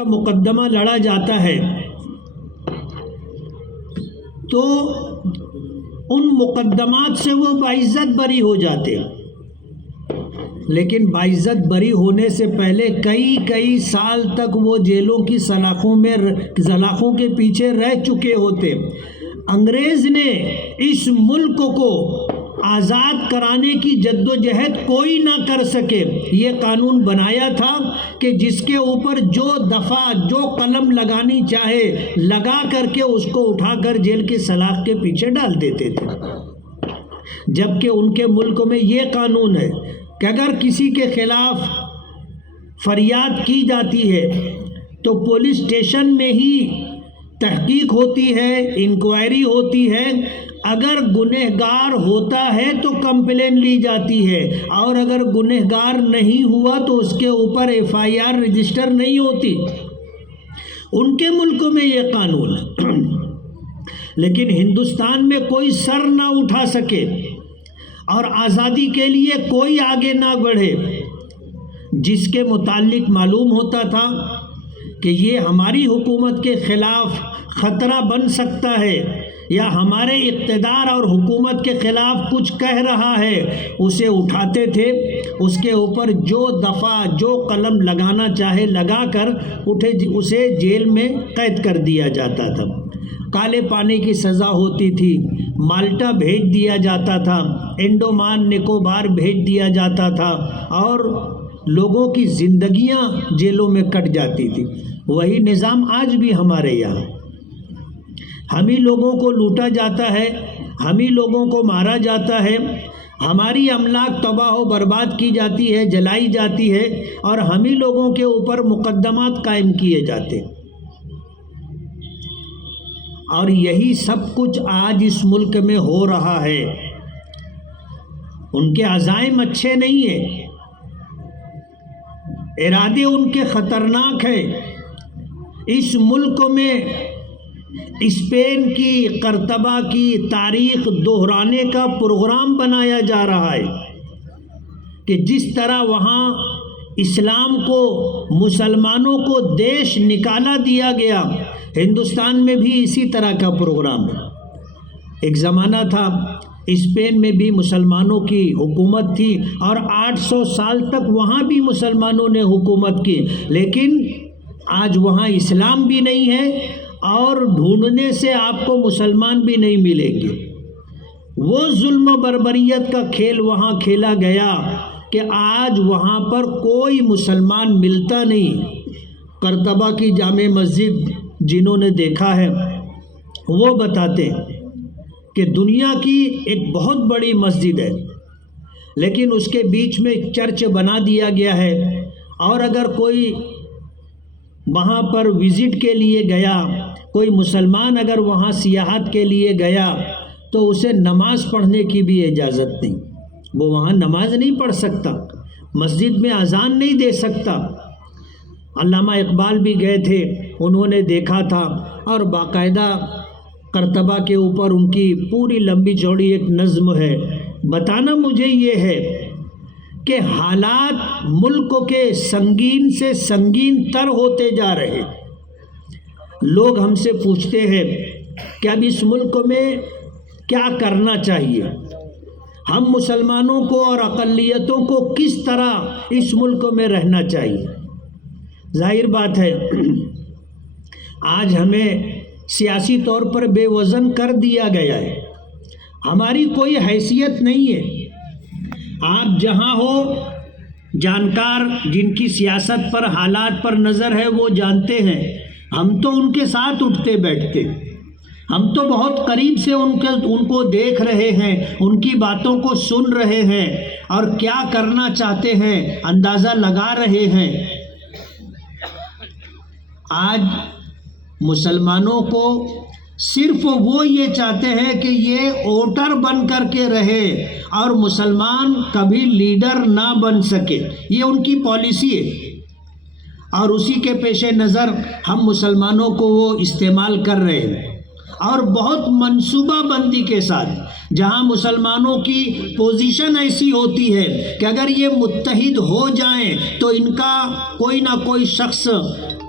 کا مقدمہ لڑا جاتا ہے تو ان مقدمات سے وہ باعزت بری ہو جاتے، لیکن باعزت بری ہونے سے پہلے کئی سال تک وہ جیلوں کی سلاخوں کے پیچھے رہ چکے ہوتے۔ انگریز نے اس ملک کو آزاد کرانے کی جدوجہد کوئی نہ کر سکے، یہ قانون بنایا تھا کہ جس کے اوپر جو دفعہ جو قلم لگانی چاہے لگا کر کے اس کو اٹھا کر جیل کی سلاخ کے پیچھے ڈال دیتے تھے، جبکہ ان کے ملک میں یہ قانون ہے کہ اگر کسی کے خلاف فریاد کی جاتی ہے تو پولیس اسٹیشن میں ہی تحقیق ہوتی ہے، انکوائری ہوتی ہے، اگر گنہگار ہوتا ہے تو کمپلین لی جاتی ہے، اور اگر گنہگار نہیں ہوا تو اس کے اوپر ایف آئی آر رجسٹر نہیں ہوتی۔ ان کے ملک میں یہ قانون ہے، لیکن ہندوستان میں کوئی سر نہ اٹھا سکے اور آزادی کے لیے کوئی آگے نہ بڑھے، جس کے متعلق معلوم ہوتا تھا کہ یہ ہماری حکومت کے خلاف خطرہ بن سکتا ہے یا ہمارے اقتدار اور حکومت کے خلاف کچھ کہہ رہا ہے، اسے اٹھاتے تھے، اس کے اوپر جو دفعہ جو قلم لگانا چاہے لگا کر اسے جیل میں قید کر دیا جاتا تھا۔ کالے پانی کی سزا ہوتی تھی، مالٹا بھیج دیا جاتا تھا، انڈومان نکوبار بھیج دیا جاتا تھا، اور لوگوں کی زندگیاں جیلوں میں کٹ جاتی تھی۔ وہی نظام آج بھی ہمارے یہاں، ہم ہی لوگوں کو لوٹا جاتا ہے، ہم ہی لوگوں کو مارا جاتا ہے، ہماری املاک تباہ و برباد کی جاتی ہے، جلائی جاتی ہے، اور ہم ہی لوگوں کے اوپر مقدمات قائم کیے جاتے، اور یہی سب کچھ آج اس ملک میں ہو رہا ہے۔ ان کے عزائم اچھے نہیں ہیں، ارادے ان کے خطرناک ہیں۔ اس ملک میں اسپین کی قرطبہ کی تاریخ دہرانے کا پروگرام بنایا جا رہا ہے کہ جس طرح وہاں اسلام کو، مسلمانوں کو دیش نکالا دیا گیا، ہندوستان میں بھی اسی طرح کا پروگرام ہے۔ ایک زمانہ تھا اسپین میں بھی مسلمانوں کی حکومت تھی، اور 800 سال تک وہاں بھی مسلمانوں نے حکومت کی، لیکن آج وہاں اسلام بھی نہیں ہے، اور ڈھونڈنے سے آپ کو مسلمان بھی نہیں ملیں گے۔ وہ ظلم و بربریت کا کھیل وہاں کھیلا گیا کہ آج وہاں پر کوئی مسلمان ملتا نہیں۔ قرطبہ کی جامع مسجد جنہوں نے دیکھا ہے وہ بتاتے ہیں کہ دنیا کی ایک بہت بڑی مسجد ہے، لیکن اس کے بیچ میں چرچ بنا دیا گیا ہے، اور اگر کوئی وہاں پر وزٹ کے لیے گیا، کوئی مسلمان اگر وہاں سیاحت کے لیے گیا تو اسے نماز پڑھنے کی بھی اجازت نہیں، وہ وہاں نماز نہیں پڑھ سکتا، مسجد میں اذان نہیں دے سکتا۔ علامہ اقبال بھی گئے تھے، انہوں نے دیکھا تھا، اور باقاعدہ قرطبہ کے اوپر ان کی پوری لمبی چوڑی ایک نظم ہے۔ بتانا مجھے یہ ہے کہ حالات ملک کے سنگین سے سنگین تر ہوتے جا رہے۔ لوگ ہم سے پوچھتے ہیں کہ اب اس ملک میں کیا کرنا چاہیے، ہم مسلمانوں کو اور اقلیتوں کو کس طرح اس ملک میں رہنا چاہیے۔ ظاہر بات ہے آج ہمیں سیاسی طور پر بے وزن کر دیا گیا ہے، ہماری کوئی حیثیت نہیں ہے۔ آپ جہاں ہو، جانکار جن کی سیاست پر، حالات پر نظر ہے وہ جانتے ہیں، ہم تو ان کے ساتھ اٹھتے بیٹھتے، ہم تو بہت قریب سے ان کو دیکھ رہے ہیں، ان کی باتوں کو سن رہے ہیں، اور کیا کرنا چاہتے ہیں اندازہ لگا رہے ہیں۔ آج مسلمانوں کو صرف وہ یہ چاہتے ہیں کہ یہ ووٹر بن کر کے رہے اور مسلمان کبھی لیڈر نہ بن سکے، یہ ان کی پالیسی ہے، اور اسی کے پیش نظر ہم مسلمانوں کو وہ استعمال کر رہے ہیں، اور بہت منصوبہ بندی کے ساتھ، جہاں مسلمانوں کی پوزیشن ایسی ہوتی ہے کہ اگر یہ متحد ہو جائیں تو ان کا کوئی نہ کوئی شخص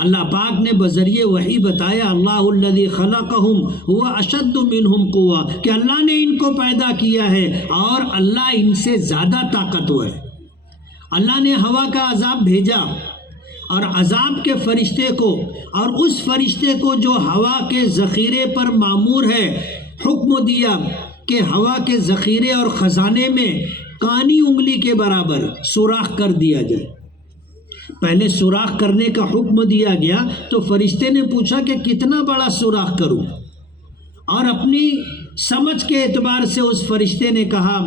اللہ پاک نے بذریعہ وحی بتایا اللہ الذی خلقہم هو اشد منہم قوہ کہ اللہ نے ان کو پیدا کیا ہے اور اللہ ان سے زیادہ طاقتور ہے۔ اللہ نے ہوا کا عذاب بھیجا اور عذاب کے فرشتے کو اور اس فرشتے کو جو ہوا کے ذخیرے پر مامور ہے حکم دیا کہ ہوا کے ذخیرے اور خزانے میں کانی انگلی کے برابر سوراخ کر دیا جائے۔ پہلے سوراخ کرنے کا حکم دیا گیا تو فرشتے نے پوچھا کہ کتنا بڑا سوراخ کروں، اور اپنی سمجھ کے اعتبار سے اس فرشتے نے کہا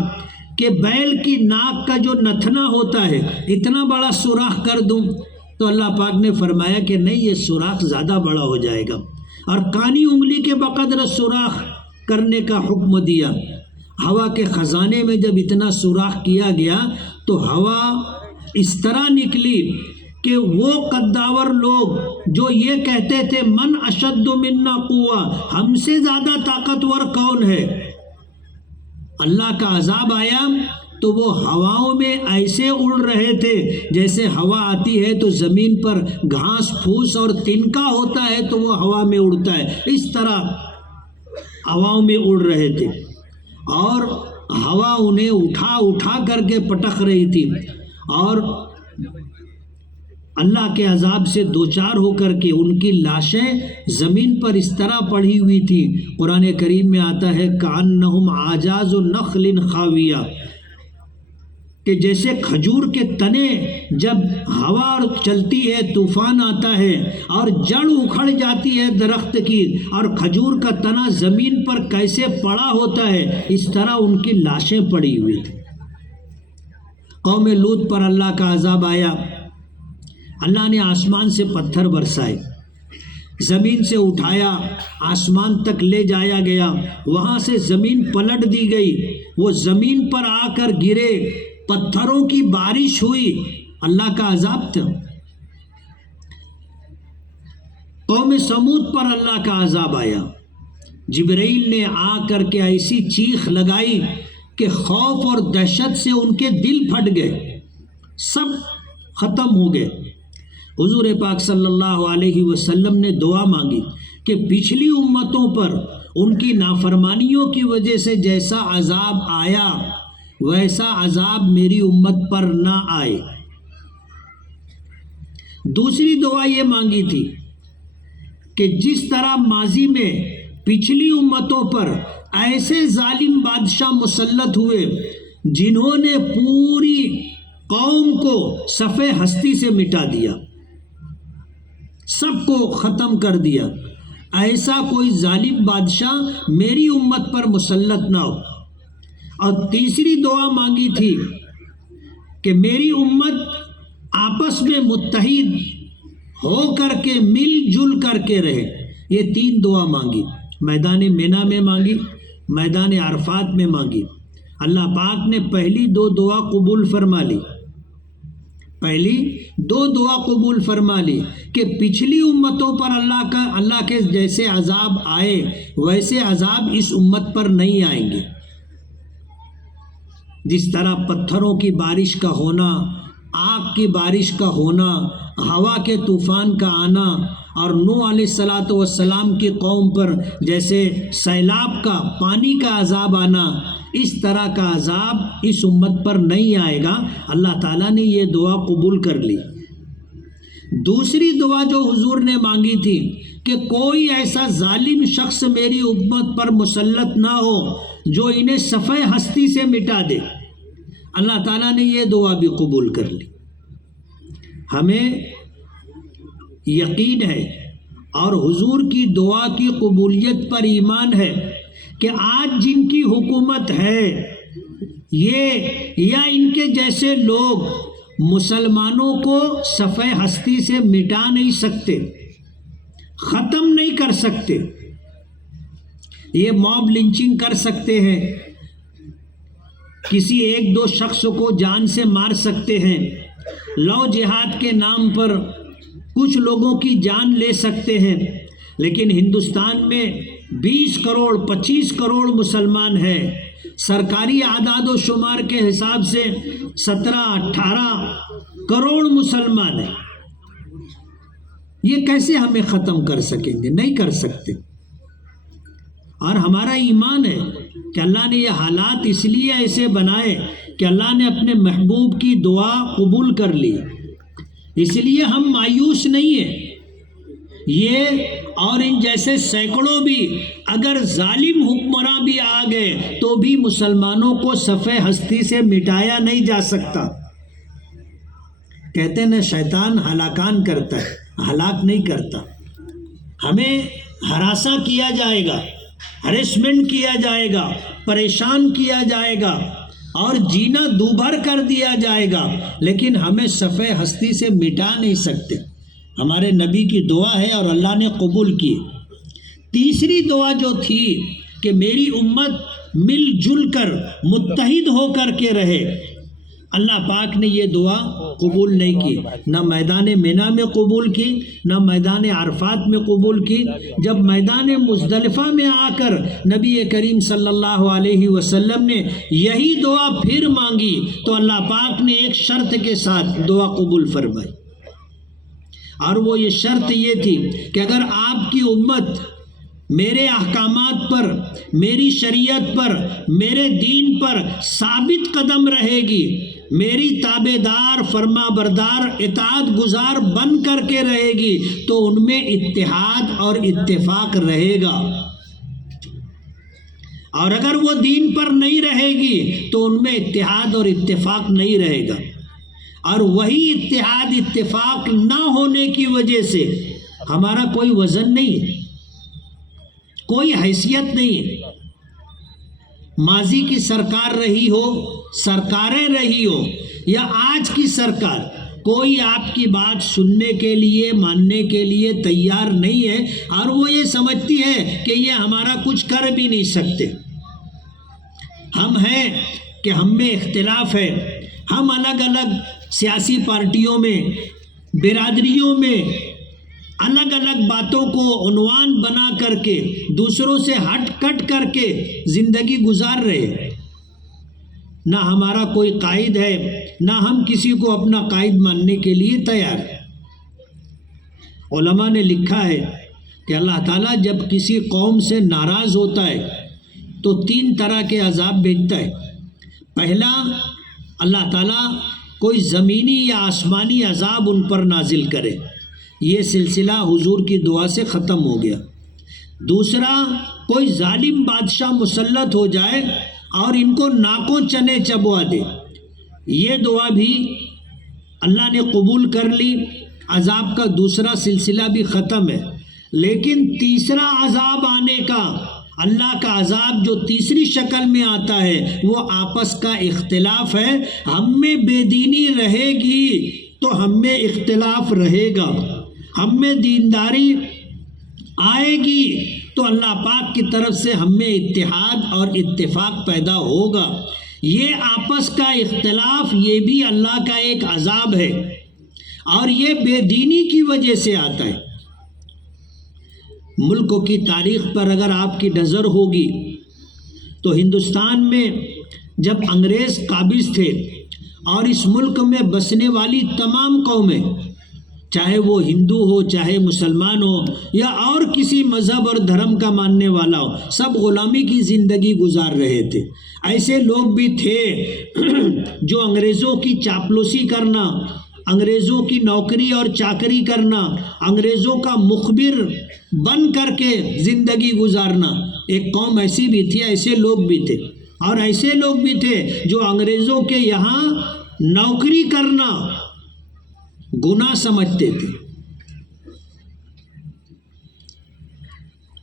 کہ بیل کی ناک کا جو نتنا ہوتا ہے اتنا بڑا سوراخ کر دوں، تو اللہ پاک نے فرمایا کہ نہیں، یہ سوراخ زیادہ بڑا ہو جائے گا، اور کانی انگلی کے بقدر سوراخ کرنے کا حکم دیا۔ ہوا کے خزانے میں جب اتنا سوراخ کیا گیا تو ہوا اس طرح نکلی کہ وہ قداور لوگ جو یہ کہتے تھے من اشد منا قوہ، ہم سے زیادہ طاقتور کون ہے، اللہ کا عذاب آیا تو وہ ہواؤں میں ایسے اڑ رہے تھے جیسے ہوا آتی ہے تو زمین پر گھاس پھوس اور تنکا ہوتا ہے تو وہ ہوا میں اڑتا ہے، اس طرح ہواؤں میں اڑ رہے تھے، اور ہوا انہیں اٹھا اٹھا کر کے پٹک رہی تھی، اور اللہ کے عذاب سے دوچار ہو کر کے ان کی لاشیں زمین پر اس طرح پڑی ہوئی تھی۔ قرآن کریم میں آتا ہے کأنہم اعجاز نخل خاویہ، کہ جیسے کھجور کے تنے جب ہوا چلتی ہے طوفان آتا ہے اور جڑ اکھڑ جاتی ہے درخت کی اور کھجور کا تنا زمین پر کیسے پڑا ہوتا ہے، اس طرح ان کی لاشیں پڑی ہوئی تھی۔ قوم لوط پر اللہ کا عذاب آیا، اللہ نے آسمان سے پتھر برسائے، زمین سے اٹھایا، آسمان تک لے جایا گیا، وہاں سے زمین پلٹ دی گئی، وہ زمین پر آ کر گرے، پتھروں کی بارش ہوئی، اللہ کا عذاب تھا۔ قوم سمود پر اللہ کا عذاب آیا، جبرائیل نے آ کر کے ایسی چیخ لگائی کہ خوف اور دہشت سے ان کے دل پھٹ گئے، سب ختم ہو گئے۔ حضور پاک صلی اللہ علیہ وسلم نے دعا مانگی کہ پچھلی امتوں پر ان کی نافرمانیوں کی وجہ سے جیسا عذاب آیا ویسا عذاب میری امت پر نہ آئے۔ دوسری دعا یہ مانگی تھی کہ جس طرح ماضی میں پچھلی امتوں پر ایسے ظالم بادشاہ مسلط ہوئے جنہوں نے پوری قوم کو صفحے ہستی سے مٹا دیا، سب کو ختم کر دیا، ایسا کوئی ظالم بادشاہ میری امت پر مسلط نہ ہو۔ اور تیسری دعا مانگی تھی کہ میری امت آپس میں متحد ہو کر کے مل جل کر کے رہے۔ یہ تین دعا مانگی، میدان مینا میں مانگی، میدان عرفات میں مانگی۔ اللہ پاک نے پہلی دو دعا قبول فرما لی، پہلی دو دعا قبول فرما لی کہ پچھلی امتوں پر اللہ کے جیسے عذاب آئے ویسے عذاب اس امت پر نہیں آئیں گے۔ جس طرح پتھروں کی بارش کا ہونا، آگ کی بارش کا ہونا، ہوا کے طوفان کا آنا، اور نوح علیہ السلام کی قوم پر جیسے سیلاب کا پانی کا عذاب آنا، اس طرح کا عذاب اس امت پر نہیں آئے گا۔ اللہ تعالیٰ نے یہ دعا قبول کر لی۔ دوسری دعا جو حضور نے مانگی تھی کہ کوئی ایسا ظالم شخص میری امت پر مسلط نہ ہو جو انہیں صفحہ ہستی سے مٹا دے، اللہ تعالیٰ نے یہ دعا بھی قبول کر لی۔ ہمیں یقین ہے اور حضور کی دعا کی قبولیت پر ایمان ہے کہ آج جن کی حکومت ہے یہ یا ان کے جیسے لوگ مسلمانوں کو صفحہ ہستی سے مٹا نہیں سکتے، ختم نہیں کر سکتے۔ یہ موب لنچنگ کر سکتے ہیں، کسی ایک دو شخص کو جان سے مار سکتے ہیں، لو جہاد کے نام پر کچھ لوگوں کی جان لے سکتے ہیں، لیکن ہندوستان میں 20 کروڑ 25 کروڑ مسلمان ہیں، سرکاری اعداد و شمار کے حساب سے 17-18 کروڑ مسلمان ہیں۔ یہ کیسے ہمیں ختم کر سکیں گے؟ نہیں کر سکتے۔ اور ہمارا ایمان ہے کہ اللہ نے یہ حالات اس لیے ایسے بنائے کہ اللہ نے اپنے محبوب کی دعا قبول کر لی، اس لیے ہم مایوس نہیں ہیں۔ یہ اور ان جیسے سینکڑوں بھی اگر ظالم حکمراں بھی آ گئے تو بھی مسلمانوں کو صفحہ ہستی سے مٹایا نہیں جا سکتا۔ کہتے ہیں نا شیطان ہلاکان کرتا ہے، ہلاک نہیں کرتا۔ ہمیں ہراساں کیا جائے گا، ہریسمنٹ کیا جائے گا، پریشان کیا جائے گا اور جینا دوبھر کر دیا جائے گا، لیکن ہمیں صفحہ ہستی سے مٹا نہیں سکتے۔ ہمارے نبی کی دعا ہے اور اللہ نے قبول کی۔ تیسری دعا جو تھی کہ میری امت مل جل کر متحد ہو کر کے رہے، اللہ پاک نے یہ دعا قبول نہیں کی، نہ میدان منی میں قبول کی، نہ میدان عرفات میں قبول کی۔ جب میدان مزدلفہ میں آ کر نبی کریم صلی اللہ علیہ وسلم نے یہی دعا پھر مانگی تو اللہ پاک نے ایک شرط کے ساتھ دعا قبول فرمائی، اور وہ یہ شرط یہ تھی کہ اگر آپ کی امت میرے احکامات پر، میری شریعت پر، میرے دین پر ثابت قدم رہے گی، میری تابع دار، فرما بردار، اطاعت گزار بن کر کے رہے گی تو ان میں اتحاد اور اتفاق رہے گا، اور اگر وہ دین پر نہیں رہے گی تو ان میں اتحاد اور اتفاق نہیں رہے گا۔ اور وہی اتحاد اتفاق نہ ہونے کی وجہ سے ہمارا کوئی وزن نہیں ہے، کوئی حیثیت نہیں ہے۔ ماضی کی سرکار رہی ہو، سرکاریں رہی ہو، یا آج کی سرکار، کوئی آپ کی بات سننے کے لیے، ماننے کے لیے تیار نہیں ہے، اور وہ یہ سمجھتی ہے کہ یہ ہمارا کچھ کر بھی نہیں سکتے۔ ہم ہیں کہ ہم میں اختلاف ہے، ہم الگ الگ سیاسی پارٹیوں میں، برادریوں میں الگ الگ باتوں کو عنوان بنا کر کے دوسروں سے ہٹ کٹ کر کے زندگی گزار رہے، نہ ہمارا کوئی قائد ہے، نہ ہم کسی کو اپنا قائد ماننے کے لیے تیار ہیں۔ علماء نے لکھا ہے کہ اللہ تعالیٰ جب کسی قوم سے ناراض ہوتا ہے تو 3 طرح کے عذاب بھیجتا ہے۔ پہلا، اللہ تعالیٰ کوئی زمینی یا آسمانی عذاب ان پر نازل کرے، یہ سلسلہ حضور کی دعا سے ختم ہو گیا۔ دوسرا، کوئی ظالم بادشاہ مسلط ہو جائے اور ان کو ناکوں چنے چبوا دے، یہ دعا بھی اللہ نے قبول کر لی، عذاب کا دوسرا سلسلہ بھی ختم ہے۔ لیکن تیسرا عذاب آنے کا، اللہ کا عذاب جو تیسری شکل میں آتا ہے، وہ آپس کا اختلاف ہے۔ ہم میں بے دینی رہے گی تو ہم میں اختلاف رہے گا، ہم میں دینداری آئے گی تو اللہ پاک کی طرف سے ہم میں اتحاد اور اتفاق پیدا ہوگا۔ یہ آپس کا اختلاف، یہ بھی اللہ کا ایک عذاب ہے، اور یہ بے دینی کی وجہ سے آتا ہے۔ ملکوں کی تاریخ پر اگر آپ کی نظر ہوگی تو ہندوستان میں جب انگریز قابض تھے اور اس ملک میں بسنے والی تمام قومیں، چاہے وہ ہندو ہو، چاہے مسلمان ہو، یا اور کسی مذہب اور دھرم کا ماننے والا ہو، سب غلامی کی زندگی گزار رہے تھے۔ ایسے لوگ بھی تھے جو انگریزوں کی چاپلوسی کرنا، انگریزوں کی نوکری اور چاکری کرنا، انگریزوں کا مخبر بن کر کے زندگی گزارنا، ایک قوم ایسی بھی تھی، ایسے لوگ بھی تھے۔ اور ایسے لوگ بھی تھے جو انگریزوں کے یہاں نوکری کرنا گناہ سمجھتے تھے۔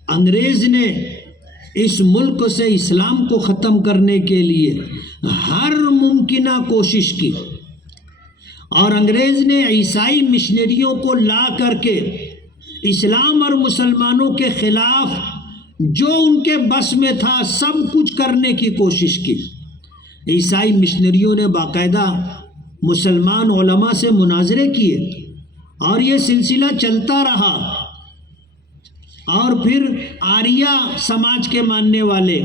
انگریز نے اس ملک سے اسلام کو ختم کرنے کے لیے ہر ممکنہ کوشش کی، اور انگریز نے عیسائی مشنریوں کو لا کر کے اسلام اور مسلمانوں کے خلاف جو ان کے بس میں تھا سب کچھ کرنے کی کوشش کی۔ عیسائی مشنریوں نے باقاعدہ مسلمان علماء سے مناظرے کیے، اور یہ سلسلہ چلتا رہا۔ اور پھر آریہ سماج کے ماننے والے،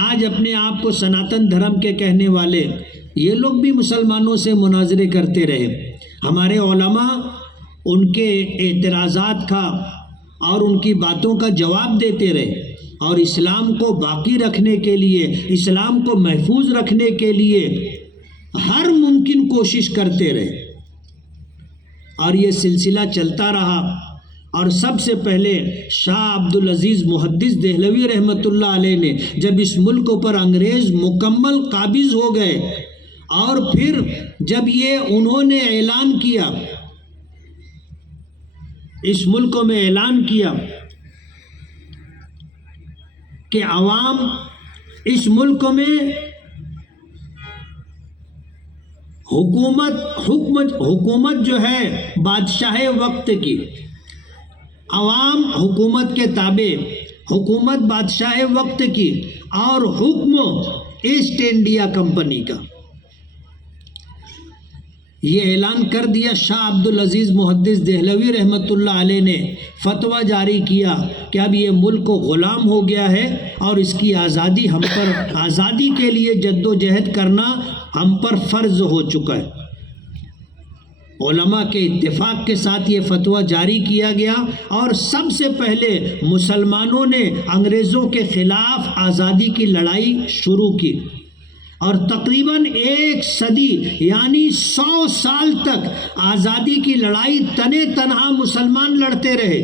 آج اپنے آپ کو سناتن دھرم کے کہنے والے، یہ لوگ بھی مسلمانوں سے مناظرے کرتے رہے۔ ہمارے علماء ان کے اعتراضات کا اور ان کی باتوں کا جواب دیتے رہے اور اسلام کو باقی رکھنے کے لیے، اسلام کو محفوظ رکھنے کے لیے ہر ممکن کوشش کرتے رہے، اور یہ سلسلہ چلتا رہا۔ اور سب سے پہلے شاہ عبدالعزیز محدث دہلوی رحمۃ اللہ علیہ نے جب اس ملک پر انگریز مکمل قابض ہو گئے، اور پھر جب یہ انہوں نے اعلان کیا، اس ملک میں اعلان کیا کہ عوام اس ملک میں حکومت جو ہے بادشاہ وقت کی، عوام حکومت کے تابع، حکومت بادشاہ وقت کی، اور حکم ایسٹ انڈیا کمپنی کا، یہ اعلان کر دیا۔ شاہ عبدالعزیز محدث دہلوی رحمۃ اللہ علیہ نے فتویٰ جاری کیا کہ اب یہ ملک غلام ہو گیا ہے اور اس کی آزادی ہم پر، آزادی کے لیے جد و جہد کرنا ہم پر فرض ہو چکا ہے۔ علماء کے اتفاق کے ساتھ یہ فتویٰ جاری کیا گیا، اور سب سے پہلے مسلمانوں نے انگریزوں کے خلاف آزادی کی لڑائی شروع کی، اور تقریباً 1 صدی یعنی 100 سال تک آزادی کی لڑائی تنے تنہا مسلمان لڑتے رہے۔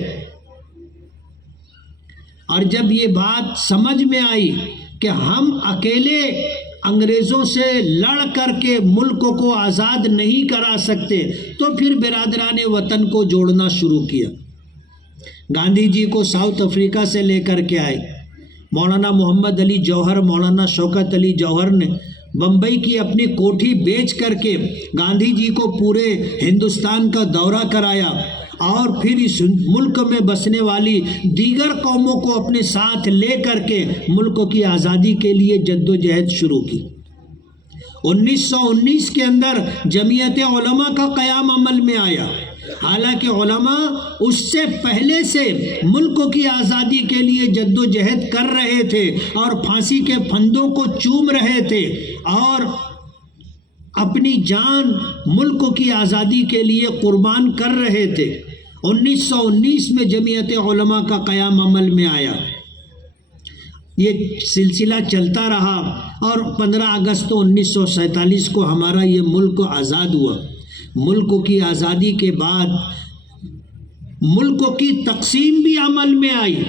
اور جب یہ بات سمجھ میں آئی کہ ہم اکیلے انگریزوں سے لڑ کر کے ملک کو آزاد نہیں کرا سکتے، تو پھر برادران وطن کو جوڑنا شروع کیا۔ گاندھی جی کو ساؤتھ افریقہ سے لے کر کے آئے، مولانا محمد علی جوہر، مولانا شوکت علی جوہر نے بمبئی کی اپنی کوٹھی بیچ کر کے گاندھی جی کو پورے ہندوستان کا دورہ کرایا، اور پھر اس ملک میں بسنے والی دیگر قوموں کو اپنے ساتھ لے کر کے ملک کی آزادی کے لیے جد و جہد شروع کی۔ 1919 کے اندر جمعیت علماء کا قیام عمل میں آیا، حالانکہ علماء اس سے پہلے سے ملک کی آزادی کے لیے جد و جہد کر رہے تھے اور پھانسی کے پھندوں کو چوم رہے تھے اور اپنی جان ملک کی آزادی کے لیے قربان کر رہے تھے۔ 1919 میں جمعیت علماء کا قیام عمل میں آیا، یہ سلسلہ چلتا رہا، اور 15 اگست 1947 کو ہمارا یہ ملک آزاد ہوا۔ ملک کی آزادی کے بعد ملک کی تقسیم بھی عمل میں آئی۔